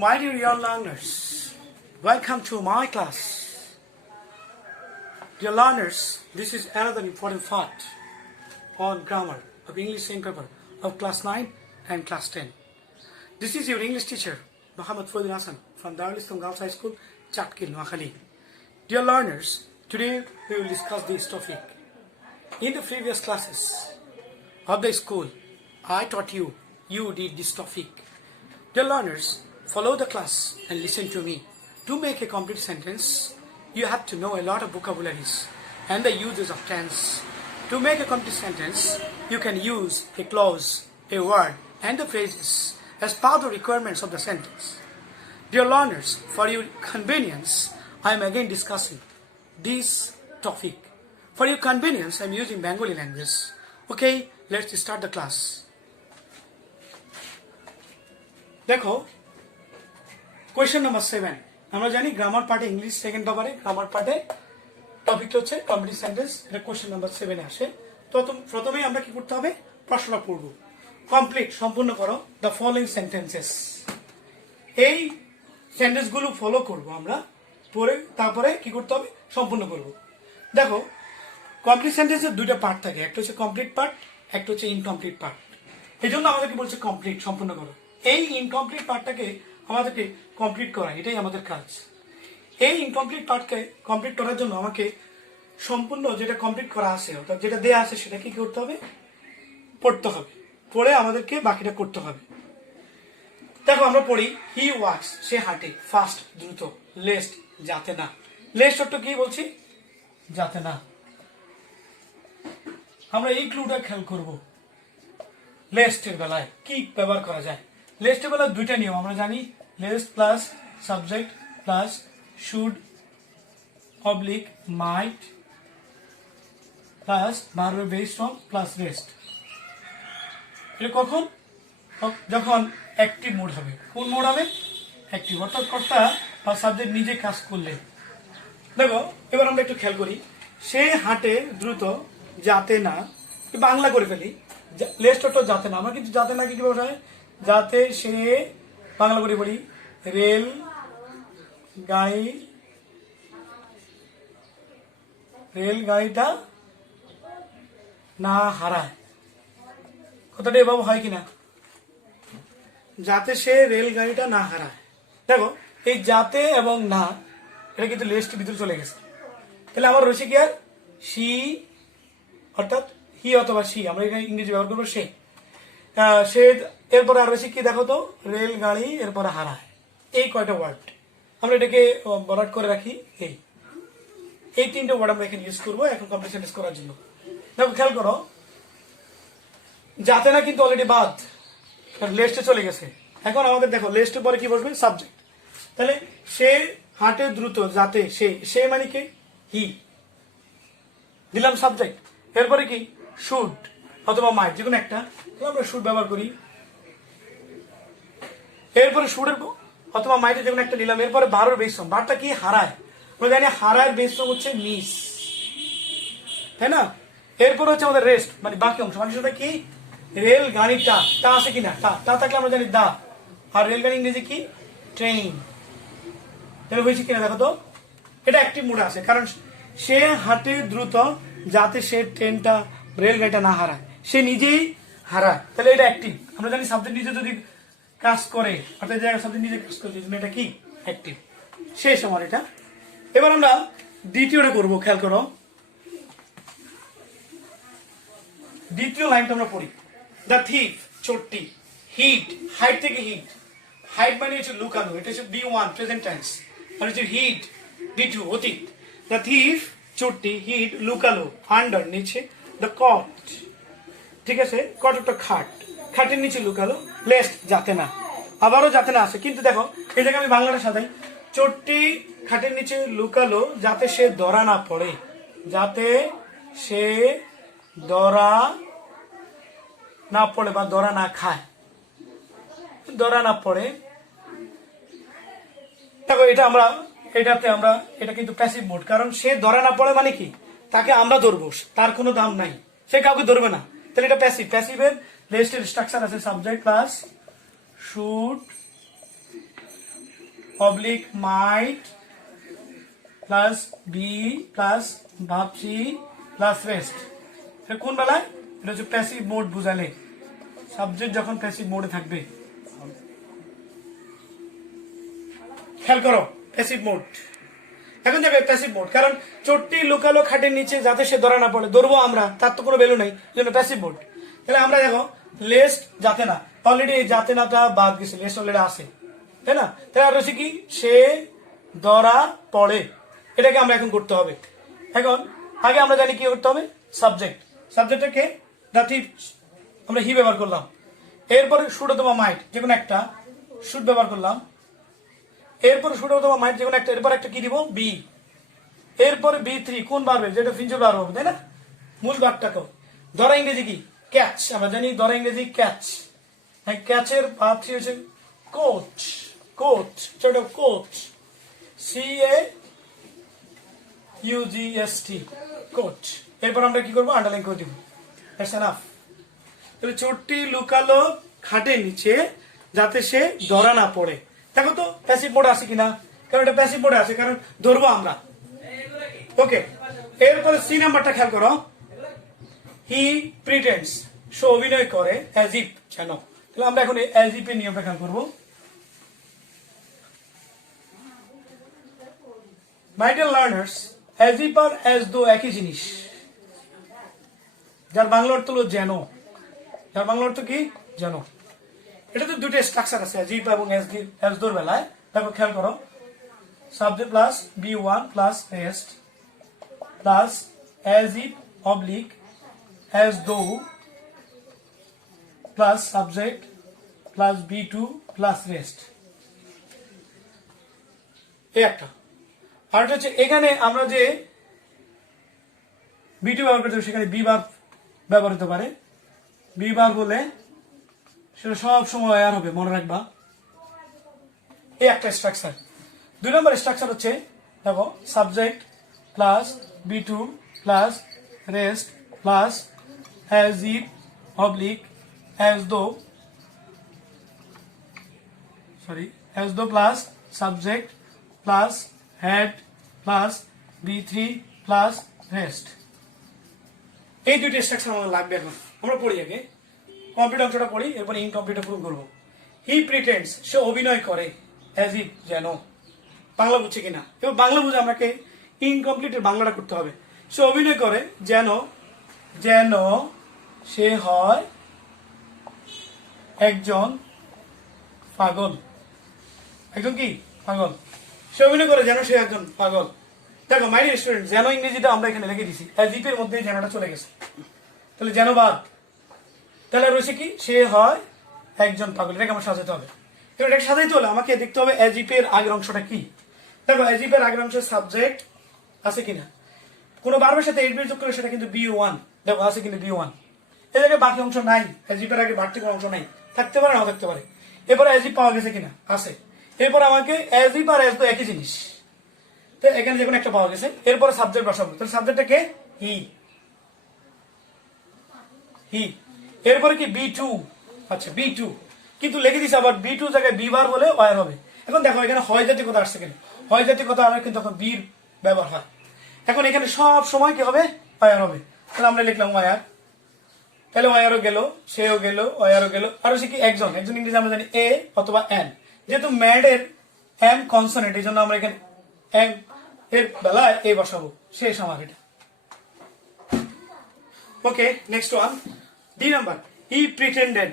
My dear young learners, welcome to my class. Dear learners, this is another important part on grammar of English same paper of class 9 and class 10. This is your English teacher, Muhammad Fodin Hassan from Darul Islam Girls High School, Chatkil, Noakhali. Dear learners, today we will discuss this topic. In the previous classes of the school, I taught you did this topic. Dear learners, follow the class and listen to me. To make a complete sentence, you have to know a lot of vocabularies and the uses of tense. To make a complete sentence, you can use a clause, a word, and the phrases as part of the requirements of the sentence. Dear learners, for your convenience, I am again discussing this topic. For your convenience, I am using Bengali language. Okay, let's start the class. দেখো question number 7 আমরা জানি grammar পার্টে English second পেপারে grammar পার্টে টপিকটা হচ্ছে complete sentence এটা question number 7 এ আসে তো প্রথমেই আমরা কি করতে হবে প্রশ্নটা পড়ব কমপ্লিট সম্পূর্ণ করো দ্য ফলোইং সেন্টেন্সেস এই সেন্টেন্সগুলো ফলো করব আমরা পরে তারপরে কি করতে হবে সম্পূর্ণ করব দেখো কমপ্লিট সেন্টেন্সের দুইটা পার্ট থাকে একটা হচ্ছে কমপ্লিট পার্ট একটা হচ্ছে ইনকমপ্লিট পার্ট এইজন্য আমাদেরকে বলছে কমপ্লিট সম্পূর্ণ করো এই ইনকমপ্লিট পার্টটাকে আমাদেরকে কমপ্লিট করা এটাই আমাদের কাজ এই ইনকমপ্লিট পার্টকে কমপ্লিট করার জন্য আমাকে সম্পূর্ণ যেটা কমপ্লিট করা আছে অর্থাৎ যেটা দেয়া আছে সেটা কি করতে হবে পড়তে হবে পড়ে আমাদেরকে বাকিটা করতে হবে দেখো আমরা পড়ি হি ওয়াক্স সে হাঁটে ফাস্ট দ্রুত লেস্ট যাতে না লেস্ট অর্থ কি বলছি যাতে না আমরা এই ক্লুটা খেয়াল করব লেস্টের বেলায় কি ব্যবহার করা যায় লেস্টের বেলায় দুইটা নিয়ম আমরা জানি lest plus subject plus should oblique might plus verb based on plus rest এটা কখন যখন অ্যাক্টিভ মোড হবে কোন মোড হবে অ্যাক্টিভ অর্থাৎ কর্তা বা সাবজেক্ট নিজে কাজ করলে দেখো এবার আমরা একটু খেয়াল করি সে হাঁটে দ্রুত যাতে না বাংলা করে ফেলি লেস্ট অর্থ যাতে না আমরা কিন্তু যাতে না কি বসায় যাতে সে বাংলা করে বলি রেল গাড়িটা না হারায় কথাটা এভাবে হয় কিনা যাতে সে রেলগাড়িটা না হারায় দেখো এই যাতে এবং না এটা কিন্তু লেস্টের ভিতরে চলে গেছে তাহলে আমার রয়েছে কি আর সি অর্থাৎ হি অথবা সি আমরা এখানে ইংরেজি ব্যবহার করবো সে এরপরে আর রয়েছে কি দেখো তো রেলগাড়ি এরপরে হারায় এই কয়টা ওয়ার্ড আমরা এটাকে বরাট করে রাখি এই তিনটে ওয়ার্ড আমরা এখানে ইউজ করবো এখন কমপ্লিট সেন্টেন্স করার জন্য দেখো খেয়াল করো যাতে না কিন্তু অলরেডি বাদ লেস্টে চলে গেছে এখন আমাদের দেখো লেস্টের পরে কি বসবে সাবজেক্ট তাহলে সে হাঁটে দ্রুত যাতে সে মানে কি হি দিলাম সাবজেক্ট এরপরে কি শুড অথবা মাইট যে কোনো একটা আমরা শুড ব্যবহার করি এরপরে শুডের অথবা মাইটে যে কোনো একটা নিলাম এরপরে ভার্বের বেস ফর্ম ভার্বটা কি হারায় আমরা জানি হারায় বেস ফর্ম হচ্ছে মিস তাই না এরপর হচ্ছে আমাদের রেস্ট মানে বাকি অংশ মানে সেটা কি রেল গাড়িটা তা আছে কিনা তা থাকলে আমরা জানি দা আর রেলগাড়ি ইংরেজি কি ট্রেন তাহলে হয়েছে কিনা দেখো তো এটা অ্যাক্টিভ মোডে আছে কারণ সে হাঁটে দ্রুত যাতে সে ট্রেনটা রেলগাড়িটা না হারায় সে নিজেই হারায় তাহলে এটা অ্যাক্টিভ আমরা জানি সাবজেক্ট নিজে যদি কাজ করে অর্থাৎ জায়গায় সাবজেক্ট নিজে কাজ করে এটা কি অ্যাক্টিভ শেষ আমার এটা এবার আমরা দ্বিতীয়টা করবো খেয়াল করো দ্বিতীয় লাইনটা আমরা পড়ি দ্য থিফ চোরটি হিট হাইট থেকে হিট হাইট মানে হচ্ছে লুকানো এটা হচ্ছে D1 প্রেজেন্ট টেন্স আর হচ্ছে হিট D2 অতীত দ্য থিফ চোরটি হিট লুকালো আন্ডার নিচে দ্য কট ঠিক আছে কট একটা খাটের নিচে লুকালো লেস্ট যাতে না আবারও যাতে না আছে কিন্তু দেখো এই জায়গায় আমি বাংলাটা সাজাই চোরটি খাটের নিচে লুকালো যাতে সে ধরা না পড়ে যাতে সে ধরা না পড়ে বা ধরা না খায় ধরা না পড়ে দেখো এটাতে আমরা এটা কিন্তু প্যাসিভ মোড কারণ সে ধরা না পড়ে মানে কি তাকে আমরা ধরবো তার কোনো দাম নাই সে কাউকে ধরবে না তাহলে এটা প্যাসিভের লেস্টের স্ট্রাকচার আছে subject plus should oblique might plus be plus ভাবছি প্লাস রেস্ট। এটা কোন বেলায়? এটা হচ্ছে প্যাসিভ মোড বুঝালে, সাবজেক্ট যখন প্যাসিভ মোডে থাকবে। খেয়াল করো প্যাসিভ মোড। এখন যাবে প্যাসিভ মোড, কারণ চোরটি লুকালো খাটের নিচে যাতে সে ধরা না পড়ে, ধরবো আমরা, তার তো কোনো ভ্যালু নেই, জন্য প্যাসিভ মোড। তাহলে আমরা দেখো লেস্ট যাতে না, অলরেডি এই যাতে নাটা বাদ গেছে, লেস্ট অলরেডি আছে, তাই না? তাহলে আর রয়েছে কি? সে ধরা পড়ে, এটাকে আমরা এখন করতে হবে। এখন আগে আমরা জানি কি করতে হবে, সাবজেক্ট। সাবজেক্টটাকে দাতিভ আমরা হি ব্যবহার করলাম, এরপরে শুড অথবা মাইট যে কোনো একটা, শুড ব্যবহার করলাম, এরপরে শুড অথবা মাইট যে কোনো একটা, এরপর একটা কি দিব? বি, এরপরে B3 কোন বাড়বে? যেটা ফিঞ্চুর বার হবে, তাই না? মূল বারটাকে ধরা ইংরেজি কি? ক্যাচ। আমরা জানি ধরা ইংরেজি ক্যাচ। ক্যাচের ভার্ব হচ্ছে কোচ, কোচ, ছোট কোচ, CAUGST, কোচ। এরপর আমরা কি করবো? আন্ডারলাইন করে দিব। That's enough. তাহলে চোরটি লুকালো খাটের নিচে যাতে সে ধরা না পড়ে। দেখো তো প্যাসিভ মোডে আছে কিনা, কারণ এটা প্যাসিভ মোডে আছে, কারণ ধরবো আমরা। ওকে, এরপরে সি নাম্বারটা খেয়াল করো, হি প্রিটেন্ডস, সে অভিনয় করে, অ্যাজ ইফ, যেন। তাহলে আমরা এখন অ্যাজ ইফ এর নিয়মটা খেয়াল করবো। My dear learners, as if আর অ্যাজ দো একই জিনিস, যার বাংলা অর্থ হলো যেন। যার বাংলা অর্থ কি? যেন। এটা তো দুটো স্ট্রাকচার আছে, অ্যাজ ইফ এবং অ্যাজ দোর বেলায়। দেখো খেয়াল করো, subject plus B1 plus rest plus as if oblique as though plus subject plus B2 plus rest. এই একটা। আর হচ্ছে এখানে আমরা যে B2 ব্যবহার করতে, সেখানে বি ভার্ব ব্যবহার হতে পারে। বি ভার্ব বলে সেটা সব সময় আর হবে, মনে রাখবা। এই একটা স্ট্রাকচার। 2 নম্বর স্ট্রাকচার হচ্ছে, দেখো subject plus B2 plus rest plus as if oblique as though, as though plus subject plus had plus B3 plus rest. এই দুটি স্ট্রাকচার আমাদের লাগবে। এখন আমরা পড়ি, আগে কমপ্লিট অংশটা পড়ি, এরপর ইনকমপ্লিটটা পূরণ করবো। হি প্রিটেন্ডস, সে অভিনয় করে, অ্যাজ ইফ, যেন। বাংলা বুঝছে কিনা? এবার বাংলা বুঝে আমাকে ইনকমপ্লিটের বাংলাটা করতে হবে। সে অভিনয় করে যেন, যেন সে হয় একজন পাগল। একজন কি? পাগল। সে অভিনয় করে যেন সে একজন পাগল। দেখো মাই ডিয়ার স্টুডেন্ট, যেন ইংরেজিটা আমরা এখানে লিখে দিছি, অ্যাজ ইফ এর মধ্যে যেনটা চলে গেছে, তাহলে যেন বাদ। তাহলে রয়েছে কি? সে হয় একজন পাগল। এটাকে আমার সাজাতে হবে। এবার এটাকে সাজাইতে হলে আমাকে দেখতে হবে অ্যাজ ইফ এর আগের অংশটা কি। দেখো অ্যাজ ইফ এর আগের অংশ সাবজেক্ট আছে কিনা, কোন বারবার সাথে এইট যোগ করে সেটা কিন্তু B1। দেখো আছে কিন্তু B1। এই জায়গায় বাকি অংশ নাই, অ্যাজ ইফ এর আগে বাড়তি কোনো অংশ নাই, থাকতে পারে নাও থাকতে পারে। এরপরে অ্যাজ ইফ পাওয়া গেছে কিনা, আছে। এরপর আমাকে অ্যাজ ইফ আর অ্যাজ তো একই জিনিস, তো এখানে যে কোনো একটা পাওয়া গেছে। এরপরে সাবজেক্ট বসাবো, তাহলে সাবজেক্টটা কে? হি, হি। এরপরে কি? B2। আচ্ছা B2, কিন্তু লিখে দিছে আবার B2 জায়গায় বি বার বলে ওয়ার হবে। এখন দেখো এখানে হয় জাতীয় কথা আসছে কেন? হয় জাতীয় কথা আমরা কিন্তু তখন বীর ব্যবহার হয়। এখন এখানে সব সময় কি হবে? ওয়ার হবে। তাহলে আমরা লিখলাম ওয়ার। তাহলে ওয়ারও গেল, সেও গেল, ওয়ারও গেল। আর হচ্ছে কি? একজন। একজন ইংরেজি আমরা জানি এ অথবা এন। যেহেতু ম্যাড এর এম কনসোনেন্ট, এই জন্য আমরা এখানে এম এর বেলায় এ বসাবো। শেষ আমার এটা। ওকে, নেক্সট ওয়ান, ডি নাম্বার। হি প্রিটেন্ডেড,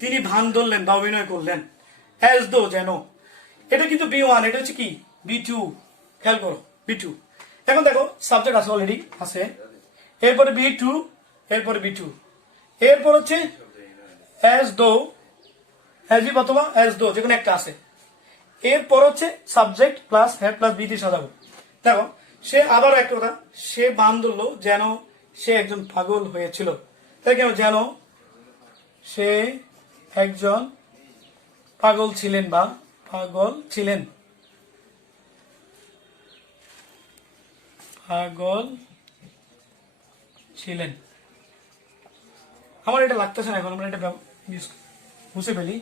তিনি ভান ধরলেন বা অভিনয় করলেন, অ্যাজ দো, যেন। এটা কিন্তু B1, এটা হচ্ছে কি? B2। খেয়াল করো B2। এখন দেখো সাবজেক্ট আছে, অলরেডি আছে, এরপরে B2, এরপরে B2, এরপর হচ্ছে অ্যাজ দো, অ্যাজ ইফ অথবা অ্যাজ দো যে কোনো একটা আছে। এরপর হচ্ছে subject plus had plus B3 সাজাবো। দেখো সে আবার একটা কথা, সে বান ধরলো যেন সে একজন পাগল হয়েছিল। তাই কেন? যেন সে একজন পাগল ছিলেন বা পাগল ছিলেন, পাগল ছিলেন। আমার এটা লাগতেছে না, এখন আমরা এটা মুছে ফেলি,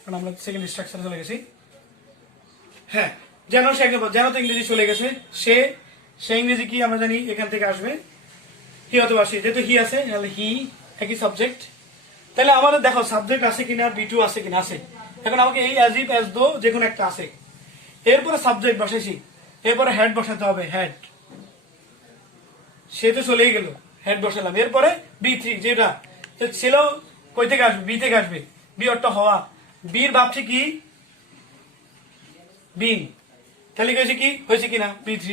কারণ আমরা সেকেন্ড স্ট্রাকচারে চলে গেছি। হ্যাঁ, যেন সে একজন যেন তো ইংরেজি চলে গেছে, সে ইংরেজি কি আমরা জানি এখান থেকে আসবে হি অথবা সে, যেহেতু হি আছে তাহলে হি একই সাবজেক্ট। তাহলে আমাদের দেখো সাবজেক্ট আছে কিনা, বি2 আছে কিনা, আছে। এখন আমাকে এই অ্যাজ ইফ অ্যাজ দো যে কোনো একটা আছে, এরপরে সাবজেক্ট বসাইছি, এরপরে হেড বসাতে হবে, হেড, সে তো চলেই গেল, হেড বসালাম। এরপরে বি3 যেটা ছিল কই থেকে আসবে, বি থেকে আসবে, বি অর্থ হওয়া, বীর ভাবছি কি বিন, তাহলে হয়েছে কি হয়েছে কিনা বি3।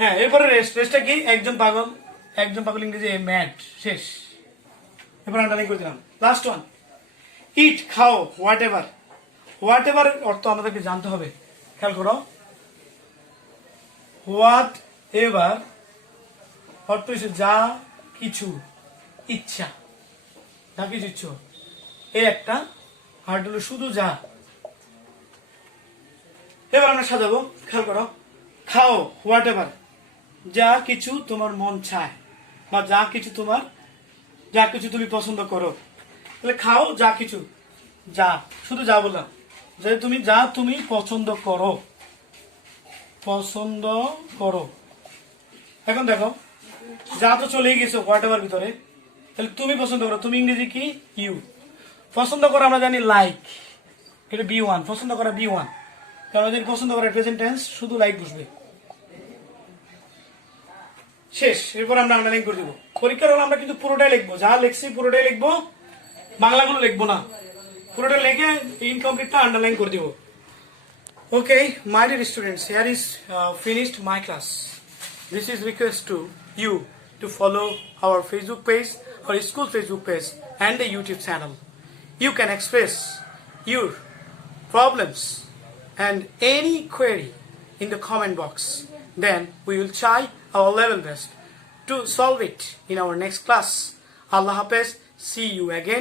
হ্যাঁ, এরপরে রেস্টটা কি, একজন পাগল ইংরেজি ম্যাড, শেষ। এরপর আন্ডারলাইন করে দিলাম। লাস্ট ওয়ান, ইট, খাও, হোয়াট এভার অর্থ আমাদেরকে জানতে হবে। খেয়াল করো, হোয়াট এভার অর্থ হচ্ছে যা কিছু ইচ্ছা, যা কিছু ইচ্ছা, এই একটা, আর হলো শুধু যা। এবার আমরা সাজাবো, খেয়াল করো, খাও, হোয়াট এভার, যা কিছু তোমার মন চায়, বা যা কিছু তুমি পছন্দ করো। তাহলে খাও যা কিছু, যা, শুধু যা বললাম, যে তুমি পছন্দ করো। এখন দেখো, যা তো চলেই গেছো হোয়াট এভার ভিতরে, তাহলে তুমি পছন্দ করো, তুমি ইংরেজি কি ইউ। পছন্দ করা আমরা জানি লাইক, এটা বি1, পছন্দ করা বি1, কারণ যদি পছন্দ করা প্রেজেন্ট টেন্স, শুধু লাইক বসবে, শেষ। এরপর আমরা আন্ডারলাইন করে দেবো। পরীক্ষার হলে আমরা কিন্তু পুরোটাই লিখবো, যা লিখছি পুরোটাই লিখবো, বাংলাগুলো লিখবো না, পুরোটা লিখে ইনকমপ্লিটটা আন্ডারলাইন করে দেবো। Okay, my dear students, here is finished my class. This is request to you to follow our Facebook page, our school Facebook page, and the YouTube channel. You can express your problems and any query in the comment box. Then we will try our level best to solve it in our next class. Allah Hafiz. See you again.